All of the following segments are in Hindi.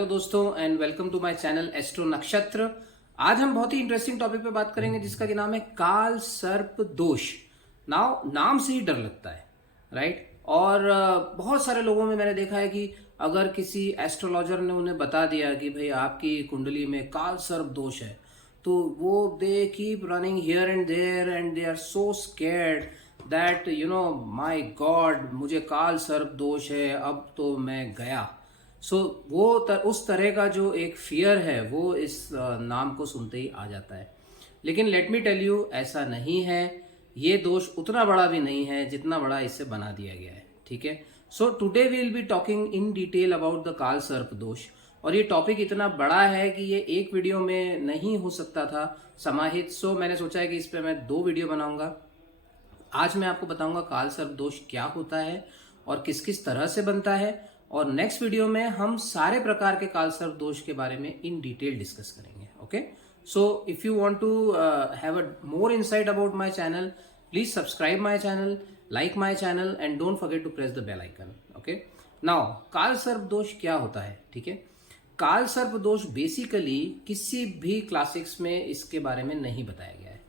हेलो दोस्तों and welcome to my channel Astro Nakshatra. आज हम बहुत ही इंटरेस्टिंग टॉपिक पे बात करेंगे जिसका कि नाम है काल सर्प दोष। नाम से ही डर लगता है, राइट। और बहुत सारे लोगों में मैंने देखा है कि अगर किसी एस्ट्रोलॉजर ने उन्हें बता दिया कि भाई आपकी कुंडली में काल सर्प दोष है, तो वो they keep running here and there and they are so scared that my god, मुझे काल सर्प दोष है, अब तो मैं गया। उस तरह का जो एक फियर है वो इस नाम को सुनते ही आ जाता है। लेकिन लेट मी टेल यू, ऐसा नहीं है। ये दोष उतना बड़ा भी नहीं है जितना बड़ा इसे बना दिया गया है, ठीक है। So today we will be talking in detail about the Kaal Sarp दोष। और ये टॉपिक इतना बड़ा है कि ये एक वीडियो में नहीं हो सकता था समाहित। सो मैंने सोचा है कि इस पर मैं 2 वीडियो बनाऊंगा। आज मैं आपको बताऊंगा काल सर्प दोष क्या होता है और किस किस तरह से बनता है, और नेक्स्ट वीडियो में हम सारे प्रकार के काल सर्प दोष के बारे में इन डिटेल डिस्कस करेंगे। Okay, so if you want to have a more insight about my channel, please subscribe my channel, like my channel and don't forget to press the bell icon. Okay, now Kaal Sarp दोष क्या होता है, ठीक है। काल सर्प दोष बेसिकली किसी भी क्लासिक्स में इसके बारे में नहीं बताया गया है।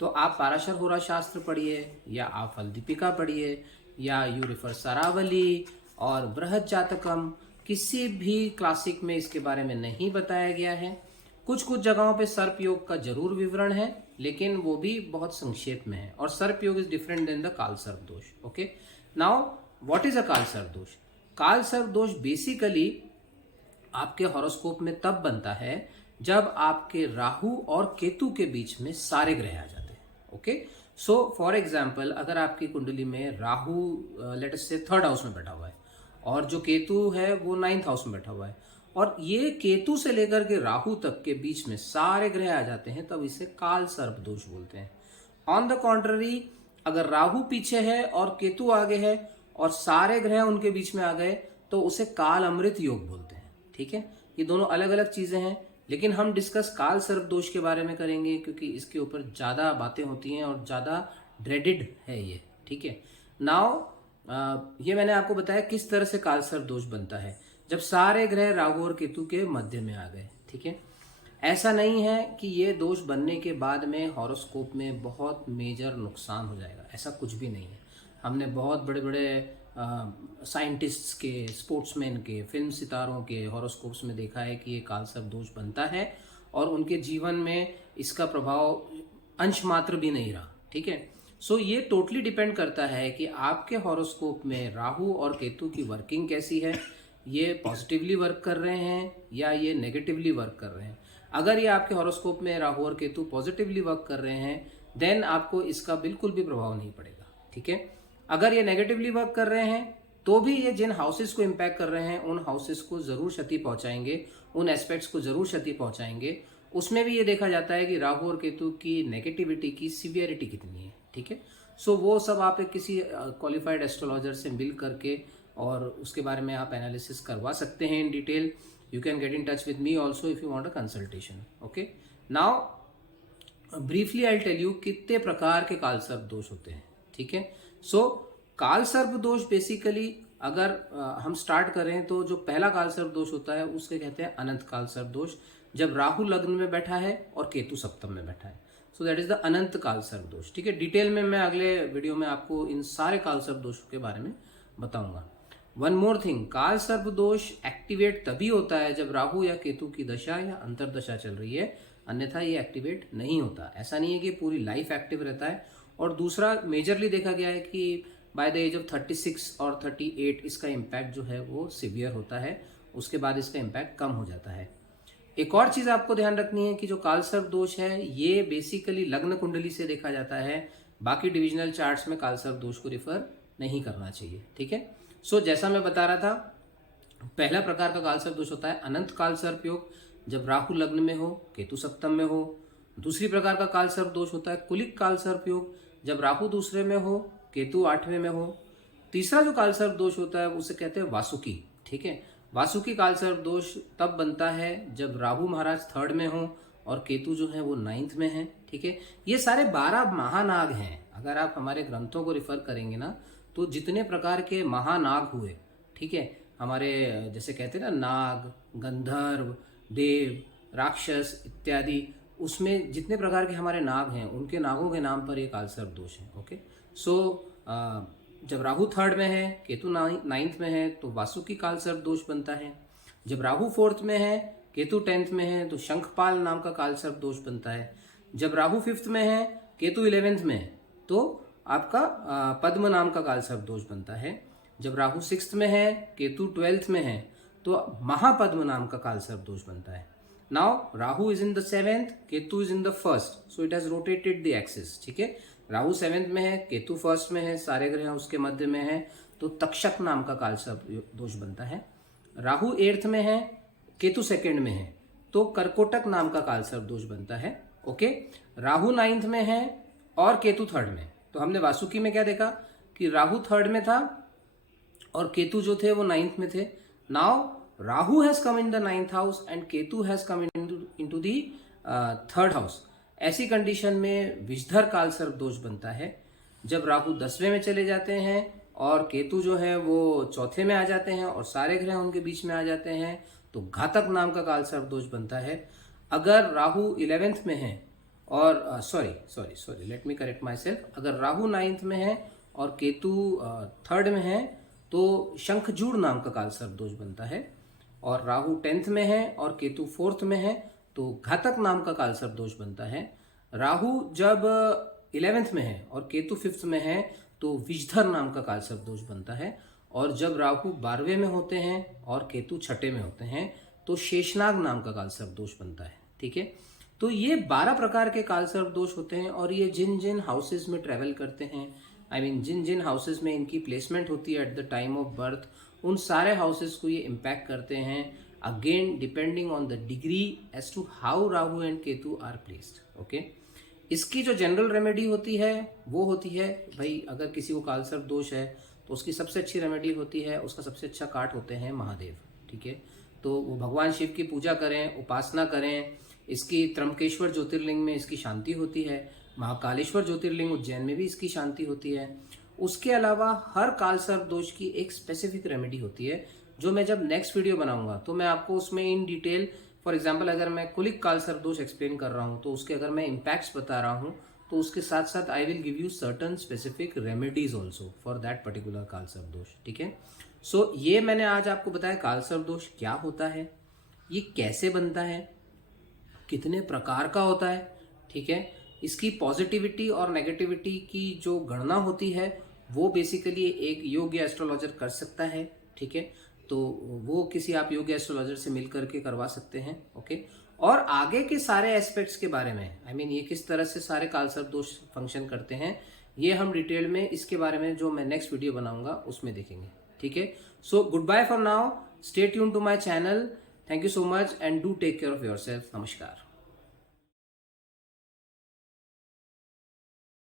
तो आप पाराशर होरा शास्त्र पढ़िए, या आप फल दीपिका पढ़िए, या यू रेफर सरावली और बृहद जातकम, किसी भी क्लासिक में इसके बारे में नहीं बताया गया है। कुछ कुछ जगहों पे सर्प योग का जरूर विवरण है, लेकिन वो भी बहुत संक्षेप में है। और सर्प योग is different then the Kaal Sarp दोष। Okay, now what is a काल सर्प दोष? काल सर्प दोष बेसिकली आपके हॉरोस्कोप में तब बनता है जब आपके राहु और केतु के बीच में सारे ग्रह आ जाते हैं। ओके, सो फॉर एग्जाम्पल, अगर आपकी कुंडली में राहु लेट अस से 3rd हाउस में बैठा हुआ है और जो केतु है वो 9th हाउस में बैठा हुआ है, और ये केतु से लेकर के राहु तक के बीच में सारे ग्रह आ जाते हैं, तब इसे काल सर्प दोष बोलते हैं। ऑन द कॉन्ट्ररी, अगर राहु पीछे है और केतु आगे है और सारे ग्रह उनके बीच में आ गए, तो उसे काल अमृत योग बोलते हैं, ठीक है। ये दोनों अलग अलग चीजें हैं, लेकिन हम डिस्कस काल सर्प दोष के बारे में करेंगे क्योंकि इसके ऊपर ज्यादा बातें होती हैं और ज्यादा ड्रेडेड है ये, ठीक है। नाउ ये मैंने आपको बताया किस तरह से काल सर्प दोष बनता है, जब सारे ग्रह राहु और केतु के मध्य में आ गए, ठीक है। ऐसा नहीं है कि ये दोष बनने के बाद में हॉरोस्कोप में बहुत मेजर नुकसान हो जाएगा, ऐसा कुछ भी नहीं है। हमने बहुत बड़े बड़े साइंटिस्ट्स के, स्पोर्ट्समैन के, फिल्म सितारों के हॉरोस्कोप्स में देखा है कि ये काल सर्प दोष बनता है और उनके जीवन में इसका प्रभाव अंश मात्र भी नहीं रहा, ठीक है। सो ये टोटली डिपेंड करता है कि आपके हॉरोस्कोप में राहु और केतु की वर्किंग कैसी है, ये पॉजिटिवली वर्क कर रहे हैं या ये नेगेटिवली वर्क कर रहे हैं। अगर ये आपके हॉरोस्कोप में राहु और केतु पॉजिटिवली वर्क कर रहे हैं, देन आपको इसका बिल्कुल भी प्रभाव नहीं पड़ेगा, ठीक है। अगर ये नेगेटिवली वर्क कर रहे हैं तो भी ये जिन हाउसेस को इम्पैक्ट कर रहे हैं उन हाउसेस को जरूर क्षति पहुंचाएंगे, उन एस्पेक्ट्स को जरूर क्षति पहुंचाएंगे। उसमें भी ये देखा जाता है कि राहु और केतु की नेगेटिविटी की सीवियरिटी कितनी है, ठीक है। सो वो सब आप एक किसी क्वालिफाइड एस्ट्रोलॉजर से मिल करके और उसके बारे में आप एनालिसिस करवा सकते हैं in detail. You can get in touch with me also if you want a consultation. Okay, now briefly I tell you कितने प्रकार के काल सर्प दोष होते हैं, ठीक है। सो काल सर्प दोष बेसिकली अगर हम स्टार्ट करें तो जो पहला काल सर्प दोष होता है उसके कहते हैं अनंत काल सर्प दोष, जब राहु लग्न में बैठा है और केतु सप्तम में बैठा है। सो दैट इज द अनंत काल सर्प दोष, ठीक है। डिटेल में मैं अगले वीडियो में आपको इन सारे काल सर्प दोषों के बारे में बताऊंगा। वन मोर थिंग, काल सर्प दोष एक्टिवेट तभी होता है जब राहु या केतु की दशा या अंतरदशा चल रही है, अन्यथा ये एक्टिवेट नहीं होता। ऐसा नहीं है कि पूरी लाइफ एक्टिव रहता है। और दूसरा मेजरली देखा गया है कि बाय द एज ऑफ 36 और 38 इसका इम्पैक्ट जो है वो सिवियर होता है, उसके बाद इसका इम्पैक्ट कम हो जाता है। एक और चीज आपको ध्यान रखनी है कि जो काल सर्प दोष है ये बेसिकली लग्न कुंडली से देखा जाता है, बाकी डिविजनल चार्ट्स में काल सर्प दोष को रिफर नहीं करना चाहिए, ठीक है। सो जैसा मैं बता रहा था, पहला प्रकार का काल सर्प दोष होता है अनंत काल सर्प योग, जब राहु लग्न में हो, केतु सप्तम में हो। दूसरी प्रकार का काल सर्प दोष होता है कुलिक काल सर्प योग, जब राहु दूसरे में हो, केतु 8वें में हो। तीसरा जो काल सर्प दोष होता है उसे कहते हैं वासुकी, ठीक है। वासुकी काल सर्प दोष तब बनता है जब राहु महाराज 3rd में हो और केतु जो है वो 9th में है, ठीक है। ये सारे 12 महानाग हैं। अगर आप हमारे ग्रंथों को रिफर करेंगे ना, तो जितने प्रकार के महानाग हुए, ठीक है, हमारे जैसे कहते हैं ना नाग, गंधर्व, देव, राक्षस इत्यादि, उसमें जितने प्रकार के हमारे नाग हैं उनके नागों के नाम पर ये कालसर्प दोष है। ओके, सो जब राहु थर्ड में है, केतु नाइन्थ में है, तो वासुकी कालसर्प दोष बनता है। जब राहु फोर्थ में है, केतु 10th में है, तो शंखपाल नाम का कालसर्प दोष बनता है। जब राहु 5th में है, केतु 11th में है, तो आपका पद्म नाम का कालसर्प दोष बनता है। जब राहु 6th में है, केतु 12th में है, तो महापद्म नाम का कालसर्प दोष बनता है। Now Rahu is in the 7th, Ketu is in the 1st, so it has rotated the axis. ठीक है, राहु 7th में है, केतु 1st में है, सारे ग्रह उसके मध्य में है, तो तक्षक नाम का कालसर्प दोष बनता है। राहु 8th में है, केतु 2nd में है, तो कर्कोटक नाम का कालसर्प दोष बनता है। ओके, राहु 9th में है और केतु 3rd में, तो हमने वासुकी में क्या देखा कि राहु 3rd में था और केतु जो थे वो 9th में थे। Now Rahu has come in the 9th house and Ketu has come into the 3rd house. ऐसी कंडीशन में विषधर कालसर्प दोष बनता है। जब राहु 10वें में चले जाते हैं और केतु जो है वो 4थे में आ जाते हैं और सारे ग्रह उनके बीच में आ जाते हैं, तो घातक नाम का कालसर्प दोष बनता है। अगर राहु 11th में है और sorry let me correct my self, अगर राहु 9th में है और केतु 3rd में है, तो शंखजूड़ नाम का कालसर्प दोष बनता है। और राहु 10th में है और केतु 4th में है, तो घातक नाम का कालसर्प दोष बनता है। राहु जब 11th में है और केतु 5th में है, तो विषधर नाम का कालसर्प दोष बनता है। और जब राहु 12वें में होते हैं और केतु 6ठे में होते हैं, तो शेषनाग नाम का कालसर्प दोष बनता है। ठीक है, तो ये 12 प्रकार के कालसर्प दोष होते हैं और ये जिन जिन हाउसेज में ट्रेवल करते हैं, जिन जिन हाउसेज में इनकी प्लेसमेंट होती है at the time of birth, उन सारे हाउसेज को ये इम्पैक्ट करते हैं, again depending on the degree as to how Rahu and Ketu are placed. Okay, इसकी जो जनरल रेमेडी होती है वो होती है, भाई अगर किसी को कालसर्प दोष है तो उसकी सबसे अच्छी रेमेडी होती है, उसका सबसे अच्छा काट होते हैं महादेव। ठीक है, तो वो भगवान शिव की पूजा करें, उपासना करें। इसकी त्र्यंबकेश्वर ज्योतिर्लिंग में इसकी शांति होती है, महाकालेश्वर ज्योतिर्लिंग उज्जैन में भी इसकी शांति होती है। उसके अलावा हर कालसर्प दोष की एक स्पेसिफिक रेमेडी होती है, जो मैं जब नेक्स्ट वीडियो बनाऊंगा तो मैं आपको उसमें इन डिटेल, फॉर एग्जाम्पल अगर मैं कुलिक कालसर्प दोष एक्सप्लेन कर रहा हूँ तो उसके अगर मैं इम्पैक्ट्स बता रहा हूँ, तो उसके साथ साथ I will give you certain specific remedies also for that particular kalsarp dosh. ठीक है, सो ये मैंने आज आपको बताया कालसर्प दोष क्या होता है, ये कैसे बनता है, कितने प्रकार का होता है। ठीक है, इसकी पॉजिटिविटी और नेगेटिविटी की जो गणना होती है वो बेसिकली एक योग्य एस्ट्रोलॉजर कर सकता है। ठीक है, तो वो किसी आप योग्य एस्ट्रोलॉजर से मिल करके करवा सकते हैं। ओके, और आगे के सारे एस्पेक्ट्स के बारे में ये किस तरह से सारे कालसर्प दोष फंक्शन करते हैं, ये हम डिटेल में इसके बारे में जो मैं नेक्स्ट वीडियो बनाऊंगा उसमें देखेंगे। ठीक है, so good bye for now, stay tune to my channel, thank you so much and do take care of yourself. नमस्कार।